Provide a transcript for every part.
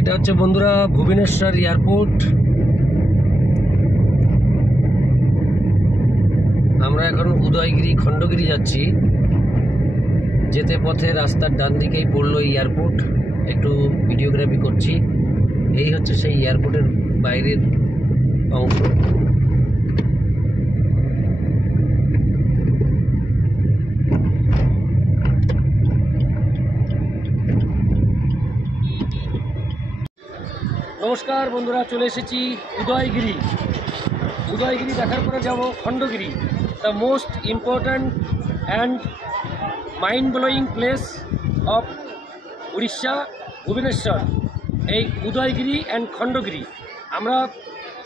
এটা হচ্ছে বন্ধুরা ভুবনেশ্বর এয়ারপোর্ট। আমরা এখন উদয়গিরি খণ্ডগিরি যাচ্ছি। যেতে পথে রাস্তার ডান দিকেই পড়লো এয়ারপোর্ট। একটু ভিডিওগ্রাফি করছি। এই হচ্ছে সেই এয়ারপোর্টের বাইরের অংশ। নমস্কার বন্ধুরা, চলে এসেছি উদয়গিরি। উদয়গিরি দেখার পরে যাব Khandagiri, the most important and mind blowing place of Orissa, Bhubaneswar. এই উদয়গিরি অ্যান্ড খণ্ডগিরি আমরা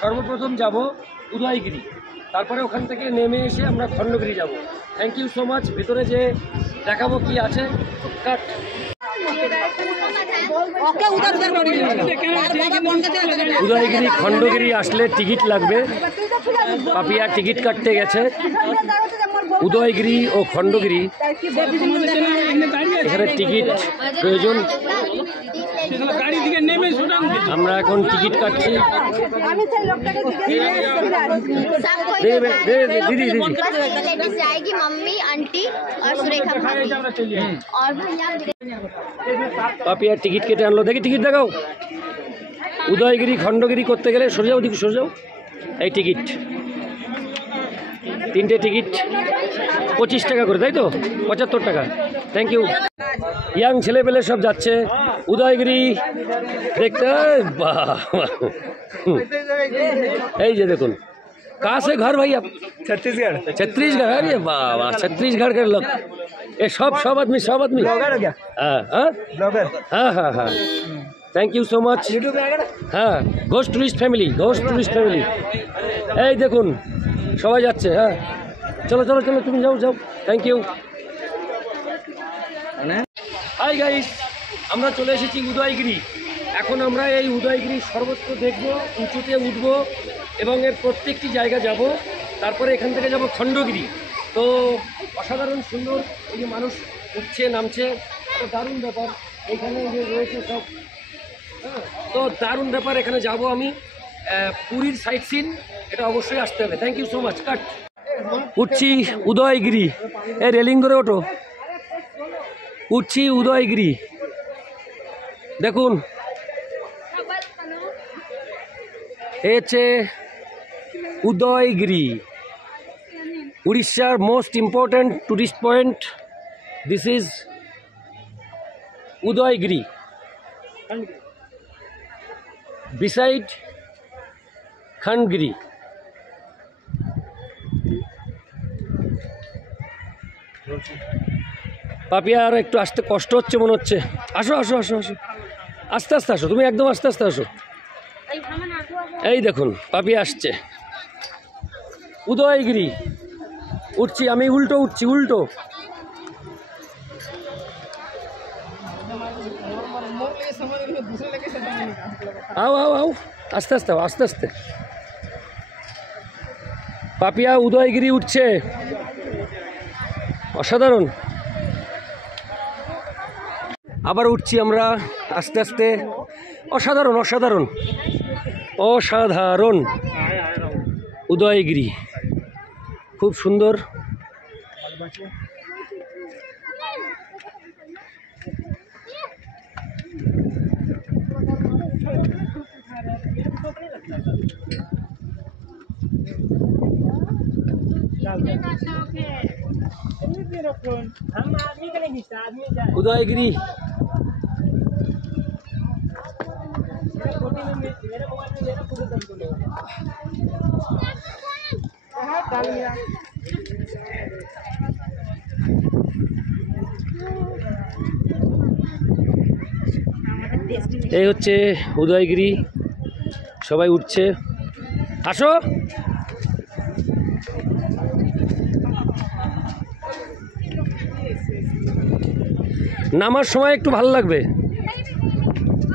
সর্বপ্রথম যাব উদয়গিরি, তারপরে ওখান থেকে নেমে এসে আমরা খণ্ডগিরি যাব। Thank you so much. ভিতরে যে দেখাবো কি আছে। কাট। উদয়গিরি খণ্ডগিরি আসলে টিকিট লাগবে। পাপিয়া টিকিট কাটতে গেছে। উদয়গিরি ও খণ্ডগিরি এখানে টিকিট প্রয়োজন। আমরা এখন টিকিট কাটছি। দিদি পাপিয়া টিকিট কেটে আনলো। দেখি টিকিট দেখাও। উদয়গিরি খণ্ডগিরি করতে গেলে সরে যাও, দিকে সরে যাও। এই টিকিট, 3টে টিকিট 25 টাকা করে, তাই তো? 75 টাকা। Thank you. ইয়াং ছেলে পেলে সব যাচ্ছে উদয়গিরি দেখতে। এই যে দেখুন, कहाँ से घर भाई आप? छत्तीसगढ़। छत्तीसगढ़। अरे वाह वाह, छत्तीसगढ़ के लोग। ये सब आदमी ब्लॉगर हो क्या? हाँ ब्लॉगर। हाँ हाँ हाँ। Thank you so much. YouTube पे आएगा ना? हाँ, Ghosh tourist family, Ghosh tourist family. এই দেখুন সবাই যাচ্ছে। হ্যাঁ চলো চলো চলো, তুমি যাও যাও। Thank you. হাই গাইস, আমরা চলে এসেছি উদয়গিরি। এখন আমরা এই উদয়গিরি সর্বত্র দেখব, উঁচুতে উঠব এবং এর প্রত্যেকটি জায়গা যাব। তারপরে এখান থেকে যাব খণ্ডগিরি। তো অসাধারণ সুন্দর, এই যে মানুষ উঠছে নামছে, একটা দারুণ ব্যাপার। এখানে যে রয়েছে সব, তো দারুণ ব্যাপার। এখানে যাব আমি। পুরীর সাইট সিন, এটা অবশ্যই আসতে হবে। Thank you so much. Cut. উঠছি উদয়গিরি। এই রেলিং করে ওঠো। উঠছি উদয়গিরি। দেখুন হচ্ছে উদয়গিরি, উড়িষ্যার most important tourist point. This is Udayagiri, beside Khandagiri. Papiya আর একটু আসতে কষ্ট হচ্ছে মনে হচ্ছে। আসো আসো আসো আসো, আস্তে আস্তে আসো, তুমি একদম আস্তে আস্তে আসো। এই দেখুন পাপিয়া আসছে। উদয়গিরি উঠছি আমি, উল্টো উঠছি, উল্টো। আও আও আও, আস্তে আস্তে আস্তে আস্তে। পাপিয়া উদয়গিরি উঠছে, অসাধারণ। আবার উঠছি আমরা আস্তে আস্তে। অসাধারণ অসাধারণ অসাধারণ। উদয়গিরি খুব সুন্দর। উদয়গিরি এই হচ্ছে উদয়গিরি। সবাই উঠছে, আসো। নামার সময় একটু ভালো লাগবে।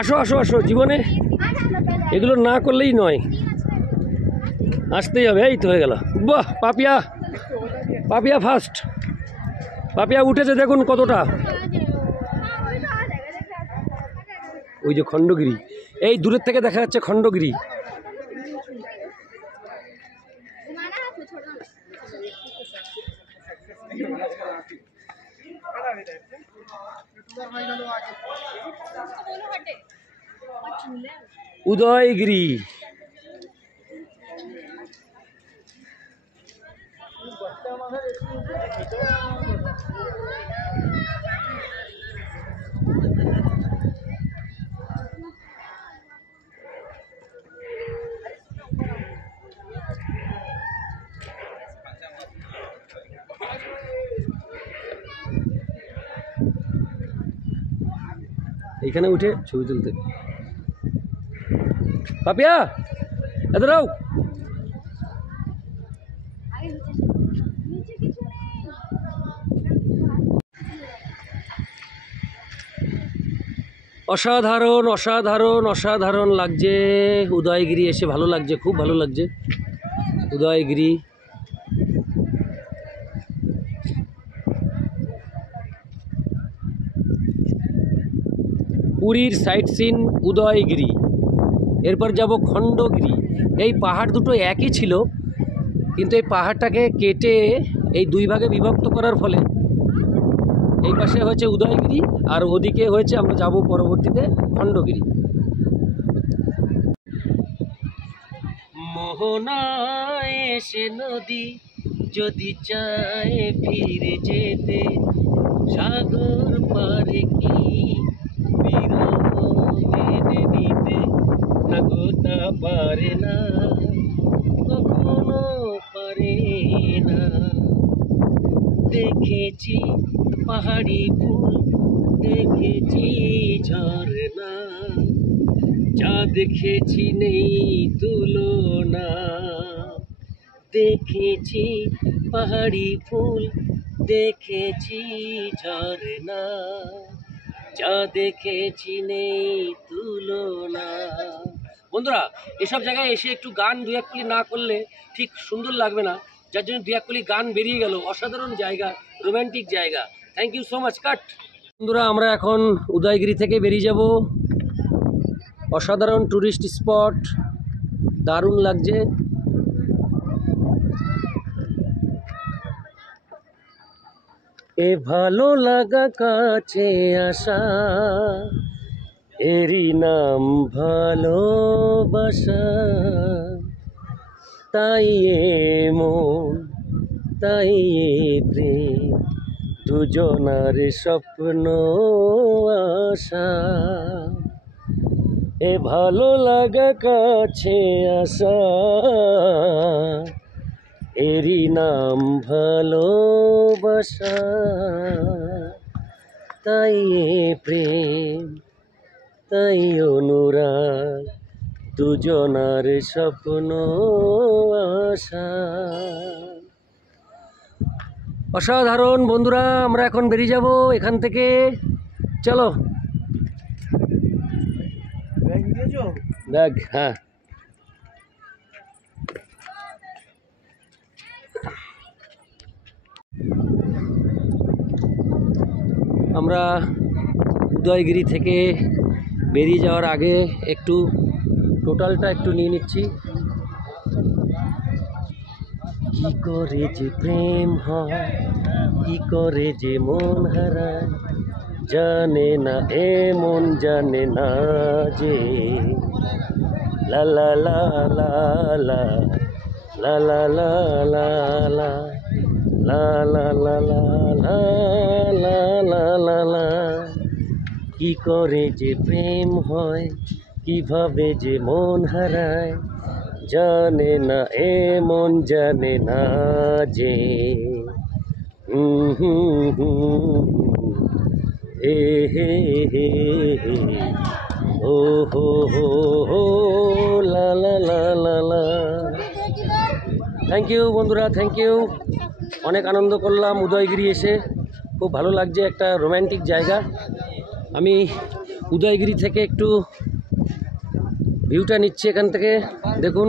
আসো আসো আসো, জীবনে এগুলো না করলেই নয়, আসতেই হবে। এই তো হয়ে গেল। বাহ, পাপিয়া পাপিয়া ফার্স্ট। পাপিয়া উঠেছে, দেখুন কতটা। ওই যে খণ্ডগিরি, এই দূরের থেকে দেখা যাচ্ছে খণ্ডগিরি। উদয়গিরি এখানে উঠে ছবি তুলতে। পাপিয়া এদাও, অসাধারণ অসাধারণ অসাধারণ লাগছে উদয়গিরি এসে, ভালো লাগছে, খুব ভালো লাগছে উদয়গিরি। পুরীর সাইট সিন উদয়গিরি, এরপর যাব খণ্ডগিরি। এই পাহাড় দুটো একই ছিল, কিন্তু এই পাহাড়টাকে কেটে এই দুই ভাগে বিভক্ত করার ফলে এই পাশে হয়েছে উদয়গিরি আর ওদিকে হয়েছে, আমরা যাব পরবর্তীতে খণ্ডগিরি। মোহনায় এসে নদী যদি চায় ফিরে যেতে, সাগর পারে কি বিরহ মেনে নিতে, না গোটা পারে না, কখনো পারে না। দেখেছি পাহাড়ি ফুল, দেখেছি ঝর্ণা, যা দেখেছি নেই তুলনা। দেখেছি পাহাড়ি ফুল, দেখেছি ঝর্ণা, যা দেখেছি নেই তুলনা। বন্ধুরা, এসব জায়গায় এসে একটু গান দু এক কলি না করলে ঠিক সুন্দর লাগবে না, যার জন্য দু এক কলি গান বেরিয়ে গেল। অসাধারণ জায়গা, রোম্যান্টিক জায়গা। Thank you so much. Cut. বন্ধুরা, আমরা এখন উদয়গিরি থেকে বেরিয়ে যাব। অসাধারণ টুরিস্ট স্পট, দারুণ লাগছে। এ ভালো লাগা কাছে আসা, এরই নাম ভালোবাসা। তাই এ মন, তাই এ প্রেম, দুজনার স্বপ্ন আশা। এ ভালো লাগা কাছে আসা, এরই নাম ভালোবাসা। তাই এ প্রেম, তাই অনুরাগ, দুজনার স্বপ্ন আশা। অসাধারণ বন্ধুরা, আমরা এখন বেরিয়ে যাব এখান থেকে। চলো। ব্যাগ, হ্যাঁ। আমরা উদয়গিরি থেকে বেরিয়ে যাওয়ার আগে একটু টোটালটা একটু নিয়ে নিচ্ছি। কি করে যে প্রেম হয়, কি করে যে মন হারায়, জানে না এ মন জানে না যে। লা লা লা লা লা লা লা লা লা লা লা লা লা লা লা লা লা লা। কি করে যে প্রেম হয়, কিভাবে যে মন হারায়, জানে না এ মন জানে না যে। হে হে হে হে, ও হো হো হো, লা লা লা লা লা। থ্যাংক ইউ বন্ধুরা, থ্যাংক ইউ। অনেক আনন্দ করলাম উদয়গিরি এসে, খুব ভালো লাগছে, একটা রোম্যান্টিক জায়গা। আমি উদয়গিরি থেকে একটু ভিউটা নিচ্ছি এখান থেকে, দেখুন।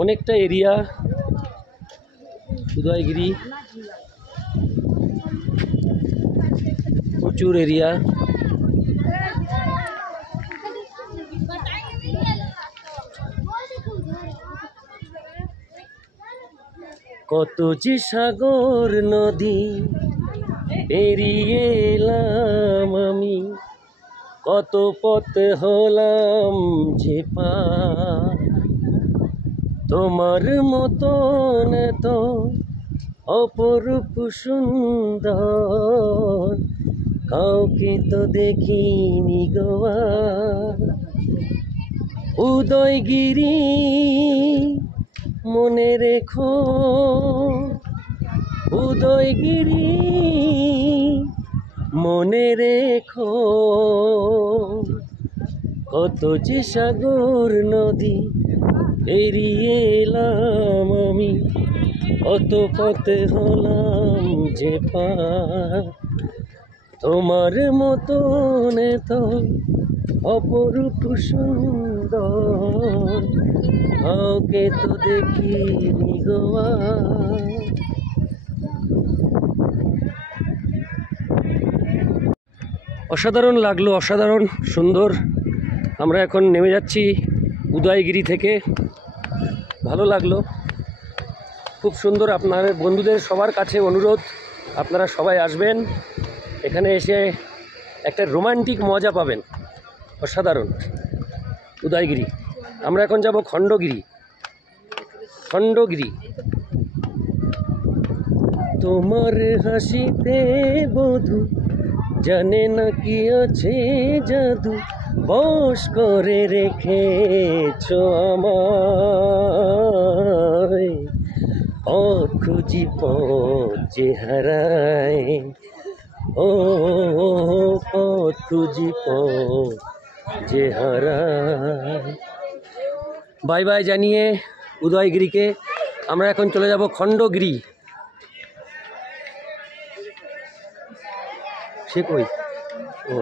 অনেকটা এরিয়া উদয়গিরি, প্রচুর এরিয়া। কত যে সাগর নদী পেরিয়ে এলাম আমি, কত পথ হলাম যে পার, তোমার মতন তো অপরূপ সুন্দর কাউকে তো দেখিনি গোয়া। উদয়গিরি মনে রেখো, উদয়গিরি মনে রেখো, কত যে সাগর নদী পেরিয়ে এলাম আমি, কত পথে হলাম যে পার, তোমার মতন তো অপরূপ সুন্দর কাউকে তো দেখিনি গোয়া। অসাধারণ লাগলো, অসাধারণ সুন্দর। আমরা এখন নেমে যাচ্ছি উদয়গিরি থেকে। ভালো লাগলো, খুব সুন্দর। আপনার বন্ধুদের সবার কাছে অনুরোধ, আপনারা সবাই আসবেন, এখানে এসে একটা রোমান্টিক মজা পাবেন। অসাধারণ উদয়গিরি। আমরা এখন যাব খণ্ডগিরি। খণ্ডগিরি। তোমার হাসিতে বধূ জানে না কি আছে জাদু, বশ করে রেখেছ আমায়, পথ খুঁজি পথ যে হারায়, ও পথ খুঁজি পথ যে হারায়। বাই বাই জানিয়ে উদয়গিরিকে আমরা এখন চলে যাব খণ্ডগিরি। সে কই? ও